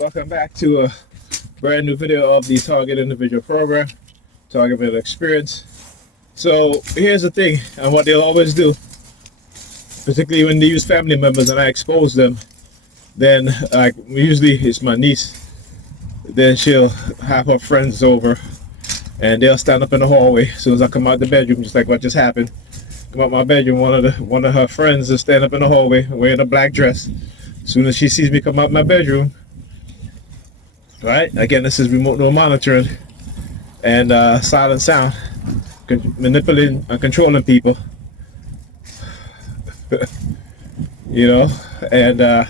Welcome back to a brand new video of the Target Individual Program, Target Individual Experience. So here's the thing, and what they'll always do, particularly when they use family members and I expose them, then like usually it's my niece, then she'll have her friends over and they'll stand up in the hallway as soon as I come out the bedroom, just like what just happened. Come out my bedroom, one of her friends is standing up in the hallway wearing a black dress. As soon as she sees me come out my bedroom, right? Again, this is remote no monitoring and silent sound, manipulating and controlling people. You know, and I'm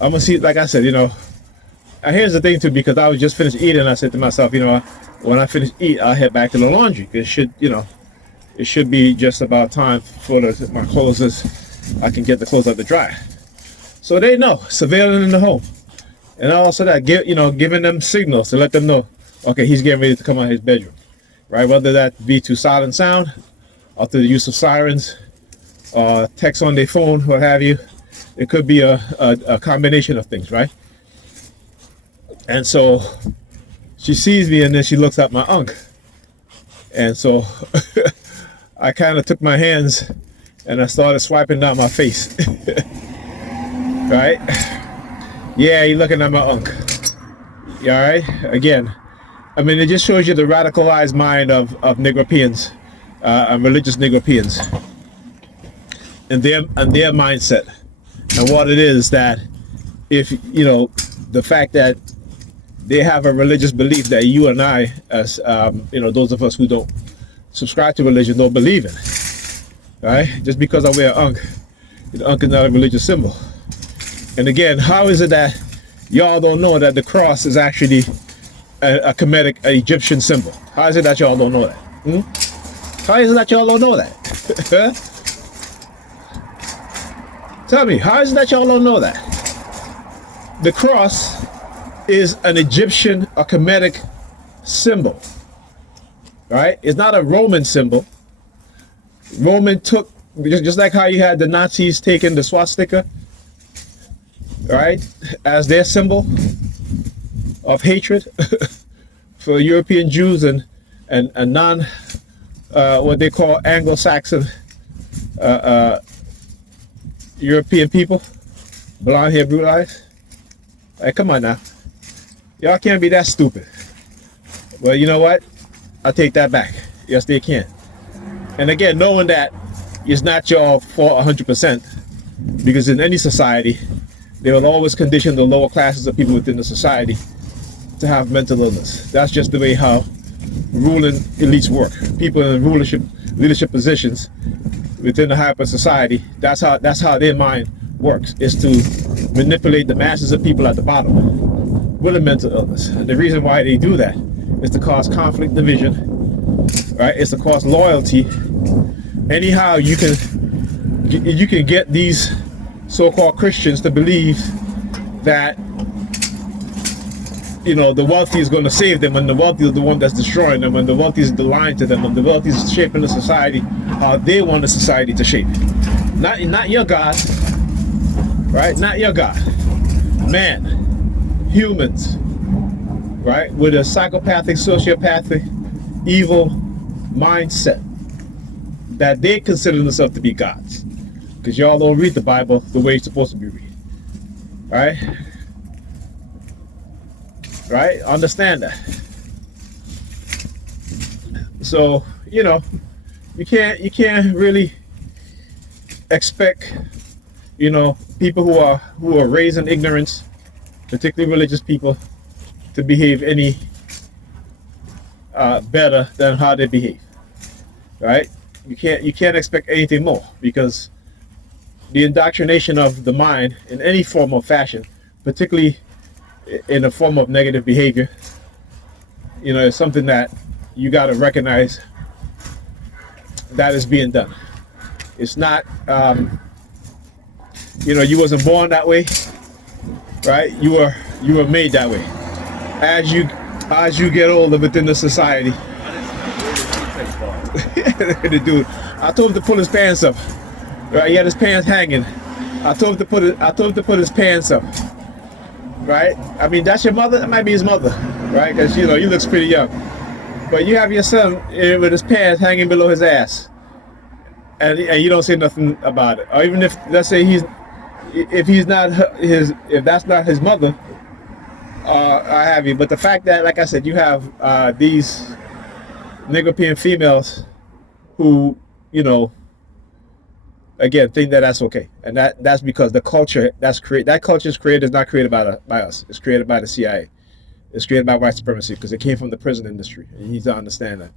gonna see, like I said, you know, and here's the thing too, because I was just finished eating, I said to myself, you know, when I finish eat, I'll head back to the laundry. It should, you know, it should be just about time for my clothes, I can get the clothes out to dry. So they know, surveilling in the home. And also that, giving them signals to let them know, okay, he's getting ready to come out of his bedroom, right? Whether that be through silent sound or through the use of sirens, text on their phone, what have you. It could be a combination of things, right? And so she sees me and then she looks at my unk. And so I kind of took my hands and I started swiping down my face. Right? Yeah, you're looking at my unk. You all right? Again, I mean, it just shows you the radicalized mind of Negropeans, and religious Negropeans, and their mindset, and what it is that, if you know, the fact that they have a religious belief that you and I, as you know, those of us who don't subscribe to religion, don't believe in, right? Just because I wear an unk, the unk is not a religious symbol. And again, how is it that y'all don't know that the cross is actually a Kemetic, an Egyptian symbol? How is it that y'all don't know that? How is it that y'all don't know that? Tell me, how is it that y'all don't know that? The cross is an Egyptian, a Kemetic symbol, right? It's not a Roman symbol. Roman took, just like how you had the Nazis taking the swastika, right, as their symbol of hatred for European Jews and non what they call Anglo-Saxon European people, blonde hair, blue eyes. Hey, come on now, y'all can't be that stupid. Well, you know what? I take that back. Yes, they can. And again, knowing that it's not your fault 100%, because in any society, they will always condition the lower classes of people within the society to have mental illness. That's just the way how ruling elites work. People in leadership positions within the hyper society, that's how their mind works, is to manipulate the masses of people at the bottom with a mental illness. And the reason why they do that is to cause conflict, division, right? It's to cause loyalty. Anyhow, you can get these so-called Christians to believe that, you know, the wealthy is going to save them, and the wealthy is the one that's destroying them, and the wealthy is lying to them, and the wealthy is shaping the society how they want the society to shape. Not your God, right? Not your God. Man, humans, right? With a psychopathic, sociopathic, evil mindset that they consider themselves to be gods. Because y'all don't read the Bible the way it's supposed to be read. Right? Right? Understand that. So, you know, you can't really expect, you know, people who are raised in ignorance, particularly religious people, to behave any better than how they behave. Right? You can't expect anything more, because the indoctrination of the mind in any form or fashion, particularly in a form of negative behavior, you know, is something that you got to recognize that is being done. It's not, you know, you wasn't born that way, right? You were made that way. As you get older within the society, the dude, I told him to pull his pants up. Right, he had his pants hanging. I told him to put his pants up. right? I mean, that's your mother. That might be his mother, right? Because he looks pretty young. But you have your son with his pants hanging below his ass, and you don't say nothing about it. Or even if, let's say, if that's not his mother, I have you. But the fact that, like I said, you have these Negropean females who, again, think that that's okay, and that's because the culture that culture is created is not created by us. It's created by the CIA. It's created by white supremacy because it came from the prison industry. And you need to understand that,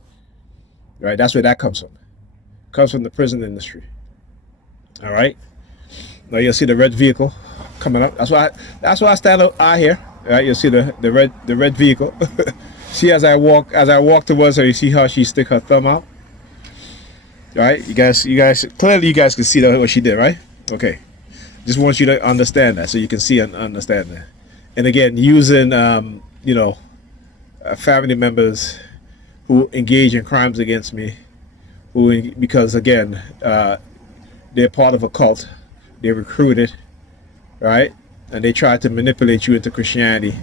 right? That's where that comes from. It comes from the prison industry. All right. Now you'll see the red vehicle coming up. That's why I stand out here. Right. You'll see the red vehicle. See, as I walk towards her, you see how she stick her thumb out. Right. You guys clearly you guys can see what she did, right? Okay. Just want you to understand that so you can see and understand that. And again, using family members who engage in crimes against me, because again, they're part of a cult, they're recruited, right? And they try to manipulate you into Christianity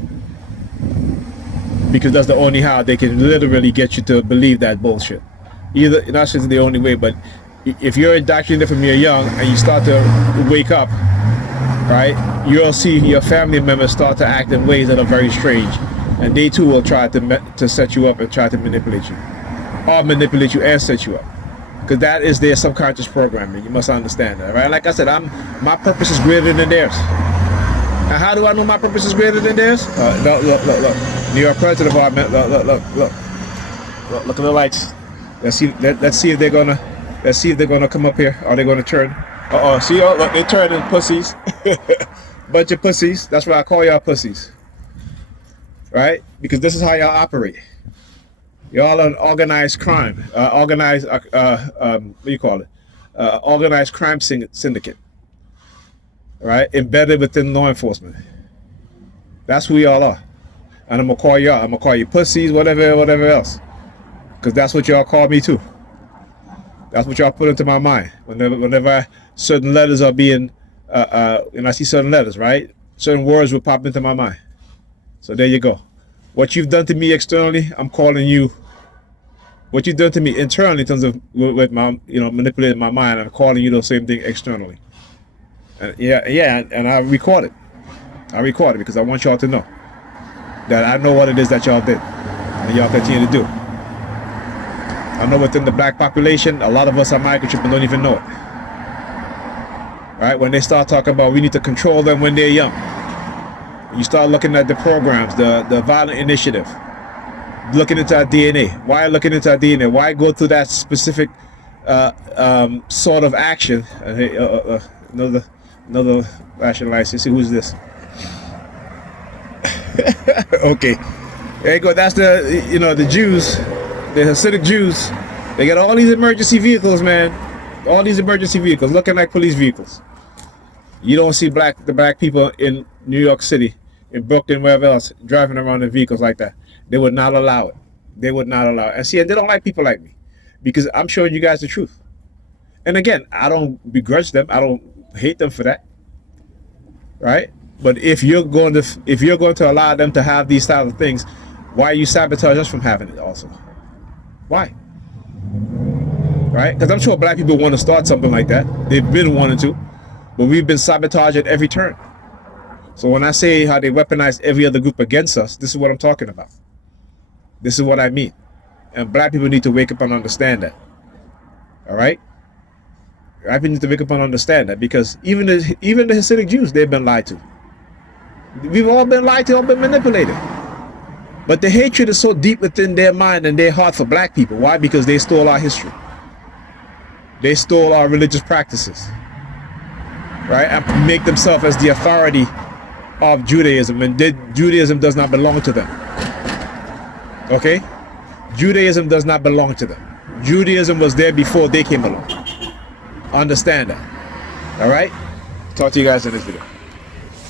because that's the only how they can literally get you to believe that bullshit. Either, not just the only way, but if you're indoctrinated from you're young and you start to wake up, right, you'll see your family members start to act in ways that are very strange, and they too will try to set you up and try to manipulate you, or manipulate you and set you up, because that is their subconscious programming. You must understand that, right? At like I said, my purpose is greater than theirs. And how do I know my purpose is greater than theirs? Look. New York Predators Dept. Look at the lights. Let's see if they're gonna come up here. Are they gonna turn? See, look, they're turning, pussies. Bunch of pussies. That's why I call y'all pussies. Right? Because this is how y'all operate. Y'all are an organized crime. Organized crime syndicate. Right? Embedded within law enforcement. That's who y'all are. And I'm gonna call y'all. I'm gonna call you pussies, whatever else. Because that's what y'all call me too. That's what y'all put into my mind. Whenever certain letters are being, and I see certain letters, right? Certain words will pop into my mind. So there you go. What you've done to me externally, I'm calling you. What you've done to me internally in terms of with my, manipulating my mind, I'm calling you the same thing externally. And and I record it. Because I want y'all to know that I know what it is that y'all did, and y'all continue to do. I know within the black population, a lot of us are microchipped and don't even know it. Right? When they start talking about we need to control them when they're young, you start looking at the programs, the violent initiative, looking into our DNA. Why looking into our DNA? Why go through that specific sort of action? Another flashing light. See who's this? Okay, there you go. That's the Jews. The Hasidic Jews, they got all these emergency vehicles, man. All these emergency vehicles, looking like police vehicles. You don't see the black people in New York City, in Brooklyn, wherever else, driving around in vehicles like that. They would not allow it. They would not allow it. And see, they don't like people like me, because I'm showing you guys the truth. And again, I don't begrudge them. I don't hate them for that, right? But if you're going to allow them to have these style of things, why you sabotage us from having it also? Why? Right? Because I'm sure black people want to start something like that. They've been wanting to, but we've been sabotaged at every turn. So when I say how they weaponize every other group against us, this is what I'm talking about. This is what I mean. And black people need to wake up and understand that. All right? Black people need to wake up and understand that, because even the Hasidic Jews, they've been lied to. We've all been lied to, all been manipulated. But the hatred is so deep within their mind and their heart for black people. Why? Because they stole our history. They stole our religious practices. Right? And make themselves as the authority of Judaism. And Judaism does not belong to them. Okay? Judaism does not belong to them. Judaism was there before they came along. Understand that. All right? Talk to you guys in this video.